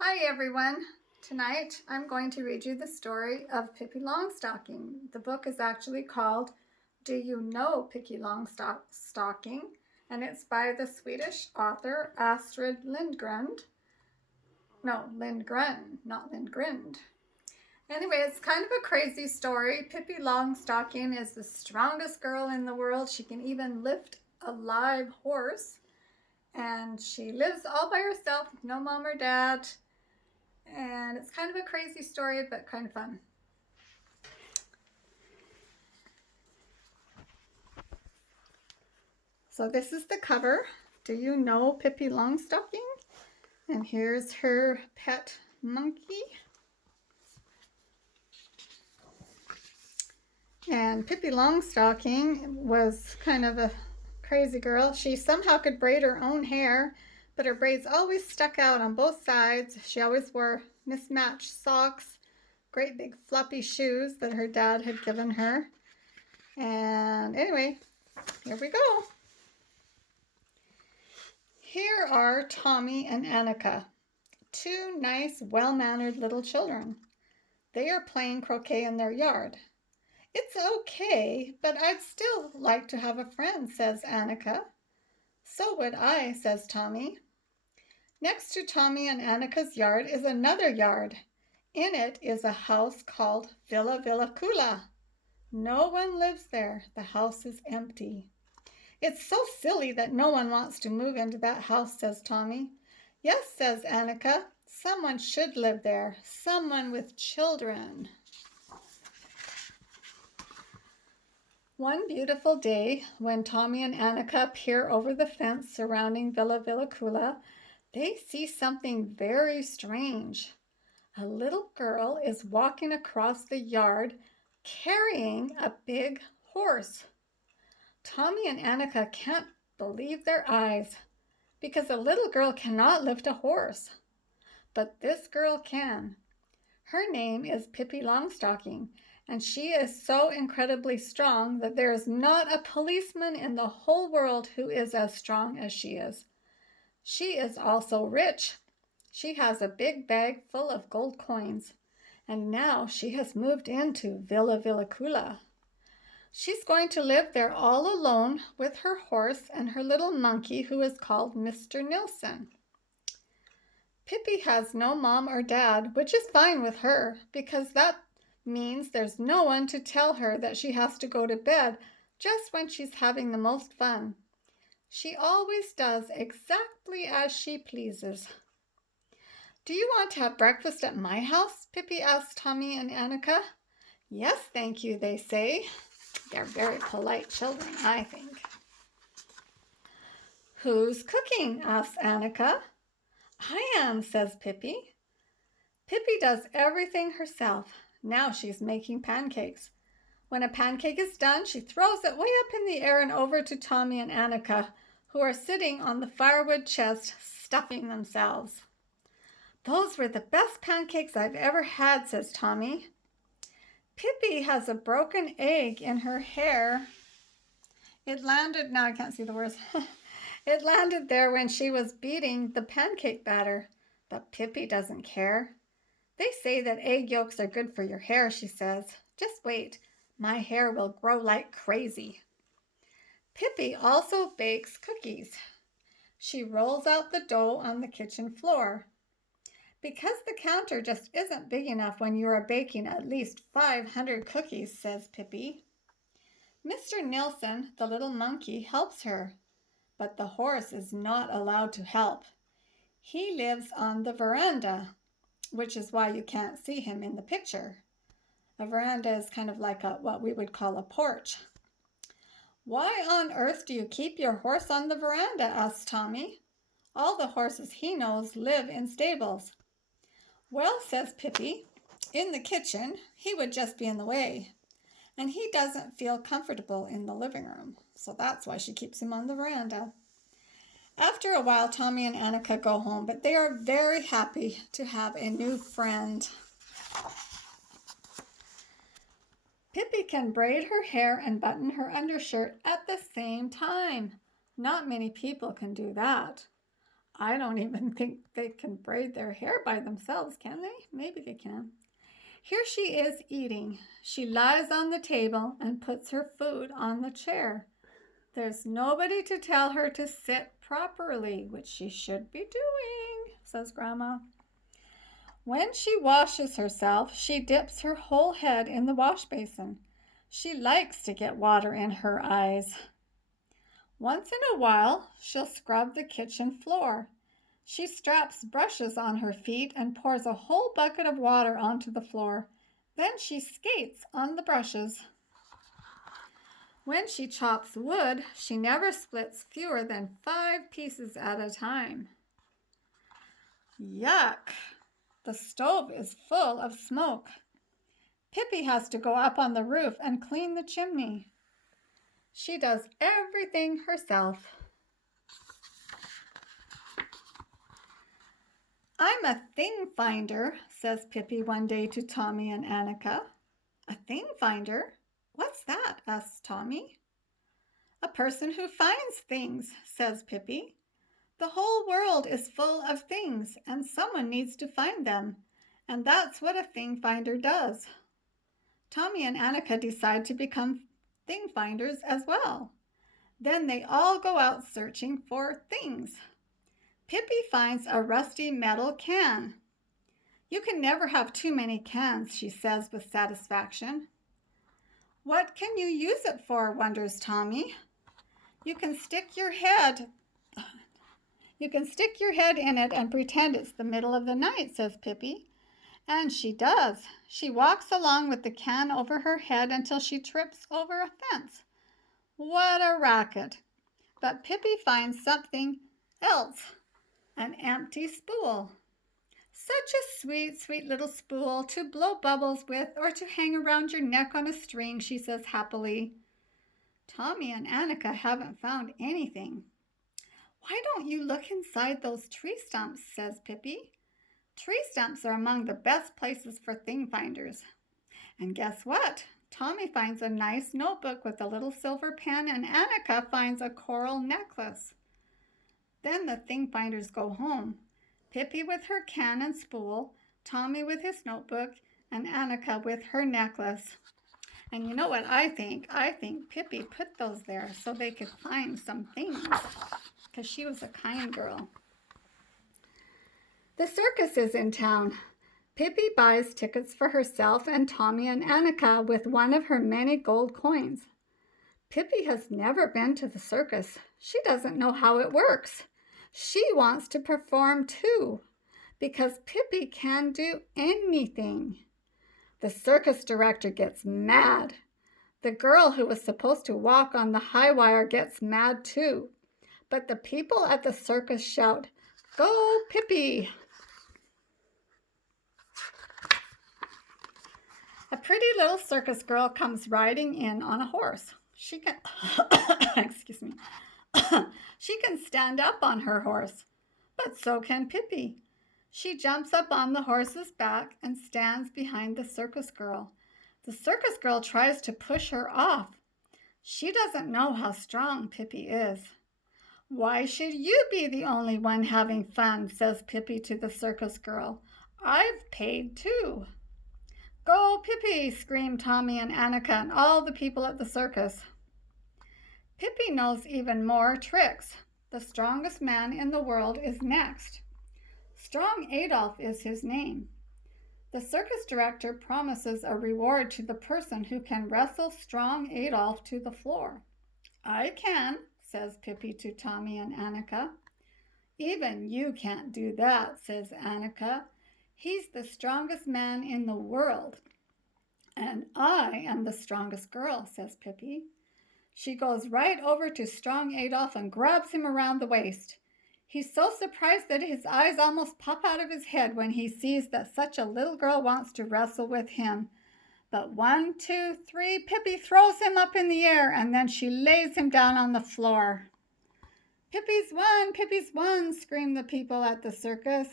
Hi everyone. Tonight I'm going to read you the story of Pippi Longstocking. The book is actually called Do You Know Pippi Longstocking? And it's by the Swedish author Astrid Lindgren. No, Lindgren, not Lindgren. Anyway, it's kind of a crazy story. Pippi Longstocking is the strongest girl in the world. She can even lift a live horse. And she lives all by herself with no mom or dad. And it's kind of a crazy story, but kind of fun. So this is the cover. Do you know Pippi Longstocking? And here's her pet monkey. And Pippi Longstocking was kind of a crazy girl. She somehow could braid her own hair, but her braids always stuck out on both sides. She always wore mismatched socks, great big floppy shoes that her dad had given her. And anyway, here we go. Here are Tommy and Annika, two nice, well-mannered little children. They are playing croquet in their yard. It's okay, but I'd still like to have a friend, says Annika. So would I, says Tommy. Next to Tommy and Annika's yard is another yard. In it is a house called Villa Villacula. No one lives there. The house is empty. It's so silly that no one wants to move into that house, says Tommy. Yes, says Annika. Someone should live there. Someone with children. One beautiful day, when Tommy and Annika peer over the fence surrounding Villa Villacula, they see something very strange. A little girl is walking across the yard carrying a big horse. Tommy and Annika can't believe their eyes because a little girl cannot lift a horse. But this girl can. Her name is Pippi Longstocking, and she is so incredibly strong that there is not a policeman in the whole world who is as strong as she is. She is also rich. She has a big bag full of gold coins, and now she has moved into Villa Villacula. She's going to live there all alone with her horse and her little monkey who is called Mr. Nilsson. Pippi has no mom or dad, which is fine with her because that means there's no one to tell her that she has to go to bed just when she's having the most fun. She always does exactly as she pleases. Do you want to have breakfast at my house? Pippi asked Tommy and Annika. Yes, thank you, they say. They're very polite children, I think. Who's cooking? asks Annika. I am, says Pippi. Pippi does everything herself. Now she's making pancakes. When a pancake is done, she throws it way up in the air and over to Tommy and Annika, who are sitting on the firewood chest, stuffing themselves. Those were the best pancakes I've ever had, says Tommy. Pippi has a broken egg in her hair. Now I can't see the words. It landed there when she was beating the pancake batter, but Pippi doesn't care. They say that egg yolks are good for your hair, she says. Just wait, my hair will grow like crazy. Pippi also bakes cookies. She rolls out the dough on the kitchen floor. Because the counter just isn't big enough when you are baking at least 500 cookies, says Pippi. Mr. Nilsson, the little monkey, helps her, but the horse is not allowed to help. He lives on the veranda, which is why you can't see him in the picture. A veranda is kind of like what we would call a porch. Why on earth do you keep your horse on the veranda? asks Tommy. All the horses he knows live in stables. Well, says Pippi, in the kitchen he would just be in the way, and he doesn't feel comfortable in the living room, so that's why she keeps him on the veranda. After a while, Tommy and Annika go home, but they are very happy to have a new friend. Pippi can braid her hair and button her undershirt at the same time. Not many people can do that. I don't even think they can braid their hair by themselves, can they? Maybe they can. Here she is eating. She lies on the table and puts her food on the chair. There's nobody to tell her to sit properly, which she should be doing, says Grandma. When she washes herself, she dips her whole head in the wash basin. She likes to get water in her eyes. Once in a while, she'll scrub the kitchen floor. She straps brushes on her feet and pours a whole bucket of water onto the floor. Then she skates on the brushes. When she chops wood, she never splits fewer than 5 pieces at a time. Yuck! The stove is full of smoke. Pippi has to go up on the roof and clean the chimney. She does everything herself. I'm a thing finder, says Pippi one day to Tommy and Annika. A thing finder? What's that? asks Tommy. A person who finds things, says Pippi. The whole world is full of things, and someone needs to find them, and that's what a thing finder does. Tommy and Annika decide to become thing finders as well. Then they all go out searching for things. Pippi finds a rusty metal can. You can never have too many cans, she says with satisfaction. What can you use it for, wonders Tommy. You can stick your head in it and pretend it's the middle of the night, says Pippi. And she does. She walks along with the can over her head until she trips over a fence. What a racket! But Pippi finds something else, an empty spool. Such a sweet, sweet little spool to blow bubbles with or to hang around your neck on a string, she says happily. Tommy and Annika haven't found anything. Why don't you look inside those tree stumps, says Pippi. Tree stumps are among the best places for thing finders. And guess what? Tommy finds a nice notebook with a little silver pen, and Annika finds a coral necklace. Then the thing finders go home. Pippi with her can and spool, Tommy with his notebook, and Annika with her necklace. And you know what I think? I think Pippi put those there so they could find some things, because she was a kind girl. The circus is in town. Pippi buys tickets for herself and Tommy and Annika with one of her many gold coins. Pippi has never been to the circus. She doesn't know how it works. She wants to perform too, because Pippi can do anything. The circus director gets mad. The girl who was supposed to walk on the high wire gets mad too. But the people at the circus shout, "Go, Pippi!" A pretty little circus girl comes riding in on a horse. She can, excuse me, she can stand up on her horse, but so can Pippi. She jumps up on the horse's back and stands behind the circus girl. The circus girl tries to push her off. She doesn't know how strong Pippi is. Why should you be the only one having fun, says Pippi to the circus girl. I've paid too. Go, Pippi, scream Tommy and Annika and all the people at the circus. Pippi knows even more tricks. The strongest man in the world is next. Strong Adolf is his name. The circus director promises a reward to the person who can wrestle Strong Adolf to the floor. I can, says Pippi to Tommy and Annika. Even you can't do that, says Annika. He's the strongest man in the world. And I am the strongest girl, says Pippi. She goes right over to Strong Adolf and grabs him around the waist. He's so surprised that his eyes almost pop out of his head when he sees that such a little girl wants to wrestle with him. But 1, 2, 3, Pippi throws him up in the air, and then she lays him down on the floor. Pippi's won, scream the people at the circus.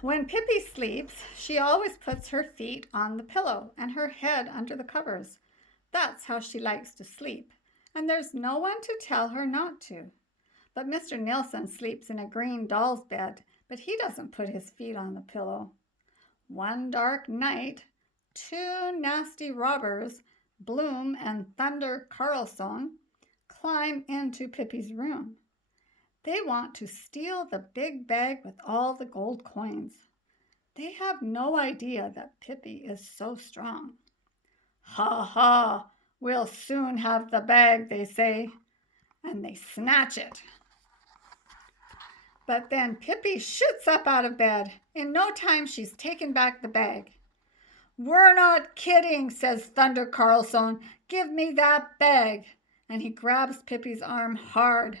When Pippi sleeps, she always puts her feet on the pillow and her head under the covers. That's how she likes to sleep, and there's no one to tell her not to. But Mr. Nilsson sleeps in a green doll's bed, but he doesn't put his feet on the pillow. One dark night, two nasty robbers, Bloom and Thunder Carlson, climb into Pippi's room. They want to steal the big bag with all the gold coins. They have no idea that Pippi is so strong. "Ha ha! We'll soon have the bag," they say, and they snatch it. But then Pippi shoots up out of bed. In no time, she's taken back the bag. "We're not kidding," says Thunder Carlson. "Give me that bag." And he grabs Pippi's arm hard.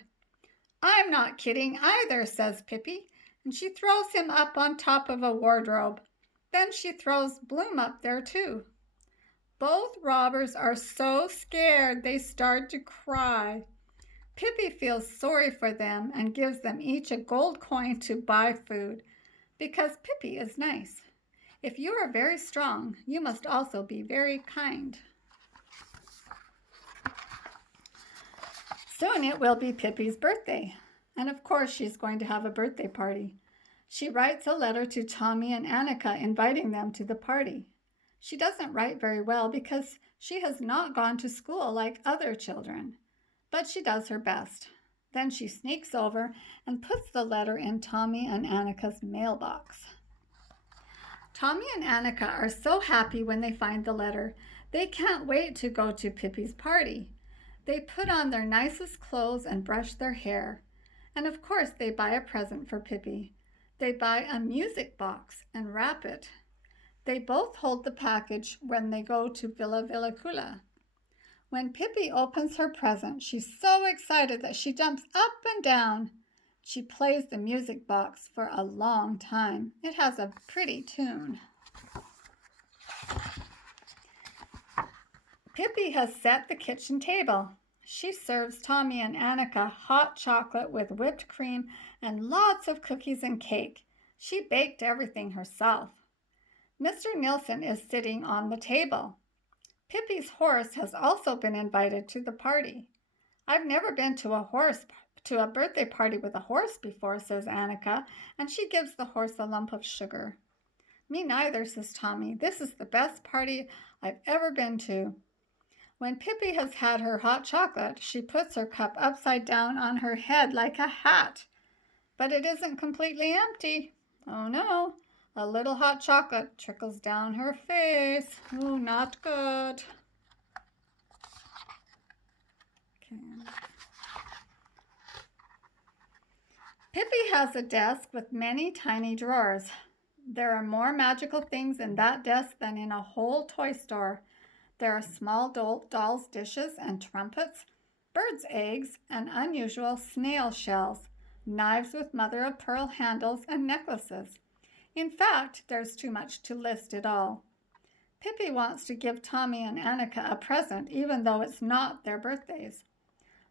"I'm not kidding either," says Pippi, and she throws him up on top of a wardrobe. Then she throws Bloom up there too. Both robbers are so scared they start to cry. Pippi feels sorry for them and gives them each a gold coin to buy food, because Pippi is nice. If you are very strong, you must also be very kind. Soon it will be Pippi's birthday, and of course she's going to have a birthday party. She writes a letter to Tommy and Annika inviting them to the party. She doesn't write very well because she has not gone to school like other children, but she does her best. Then she sneaks over and puts the letter in Tommy and Annika's mailbox. Tommy and Annika are so happy when they find the letter. They can't wait to go to Pippi's party. They put on their nicest clothes and brush their hair. And of course they buy a present for Pippi. They buy a music box and wrap it. They both hold the package when they go to Villa Villacula. When Pippi opens her present, she's so excited that she jumps up and down. She plays the music box for a long time. It has a pretty tune. Pippi has set the kitchen table. She serves Tommy and Annika hot chocolate with whipped cream and lots of cookies and cake. She baked everything herself. Mr. Nilsson is sitting on the table. Pippi's horse has also been invited to the party. "I've never been to a birthday party with a horse before," says Annika, and she gives the horse a lump of sugar. "Me neither," says Tommy. "This is the best party I've ever been to." When Pippi has had her hot chocolate, she puts her cup upside down on her head like a hat. But it isn't completely empty. Oh no, a little hot chocolate trickles down her face. Oh, not good. Okay. Pippi has a desk with many tiny drawers. There are more magical things in that desk than in a whole toy store. There are small dolls' dishes and trumpets, birds' eggs, and unusual snail shells, knives with mother-of-pearl handles, and necklaces. In fact, there's too much to list it all. Pippi wants to give Tommy and Annika a present, even though it's not their birthdays.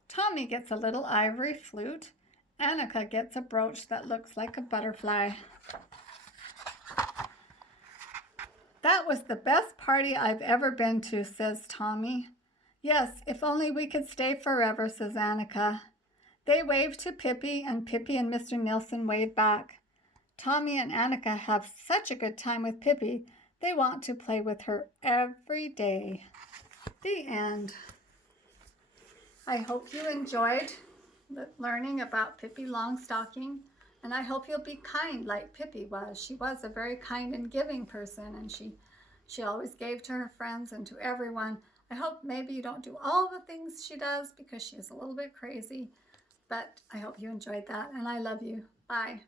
Tommy gets a little ivory flute. Annika gets a brooch that looks like a butterfly. "That was the best party I've ever been to," says Tommy. "Yes, if only we could stay forever," says Annika. They wave to Pippi, and Pippi and Mr. Nilsson wave back. Tommy and Annika have such a good time with Pippi, they want to play with her every day. The end. I hope you enjoyed learning about Pippi Longstocking, and I hope you'll be kind like Pippi was. She was a very kind and giving person, and she always gave to her friends and to everyone. I hope maybe you don't do all the things she does because she is a little bit crazy, but I hope you enjoyed that, and I love you. Bye.